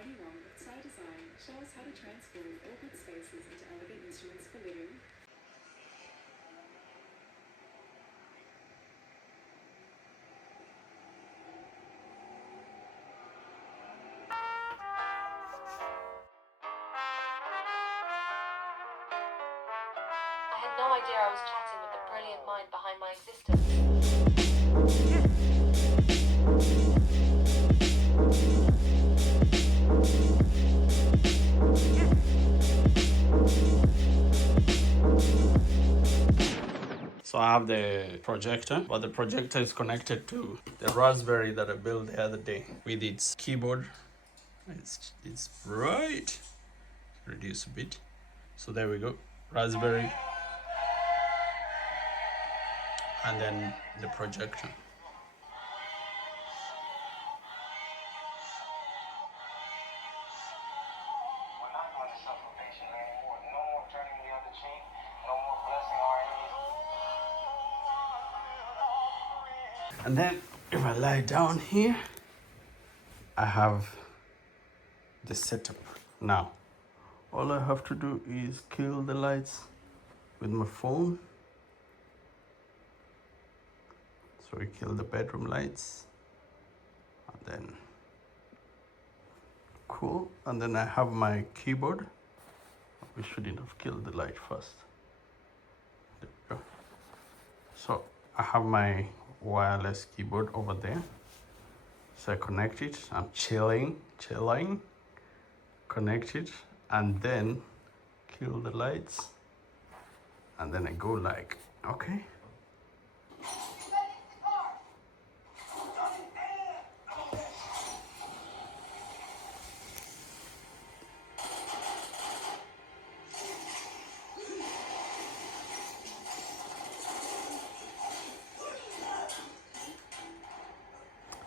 91 with Side Design shows how to transform awkward spaces into elegant instruments for living. I had no idea I was chatting with the brilliant mind behind my existence. So I have the projector, but the projector is connected to the Raspberry that I built the other day with its keyboard. It's bright. Reduce a bit. So there we go. Raspberry. And then the projector. And then if I lie down here, I have the setup. Now, all I have to do is kill the lights with my phone. So we kill the bedroom lights. And then, cool. And then I have my keyboard. We shouldn't have killed the light first. There we go. So I have my wireless keyboard over there. So I connect it. I'm chilling, connect it, and then kill the lights. And then I go like, okay.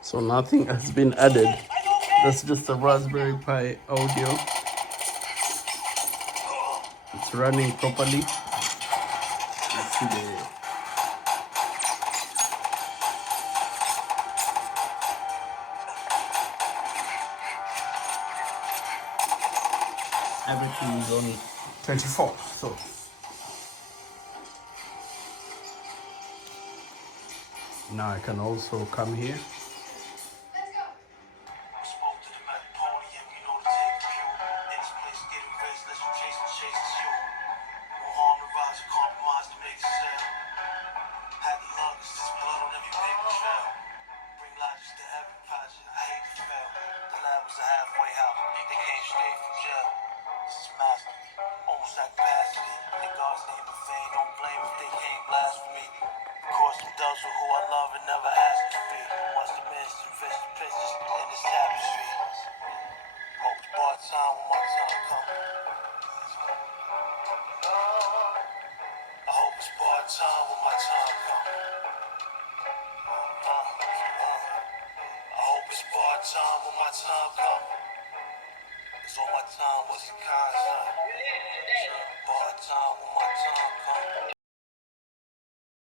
So nothing has been added. That's just a Raspberry Pi audio. It's running properly. Let's see the everything is on 24. So now I can also come here. Who I love and never asked to be. Once the minister invest pictures in this tapestry. Hope it's part time when my time comes. I hope it's part time when my time comes. I hope it's part time when my time comes. Cause all my time was a concert. Part time when my time comes.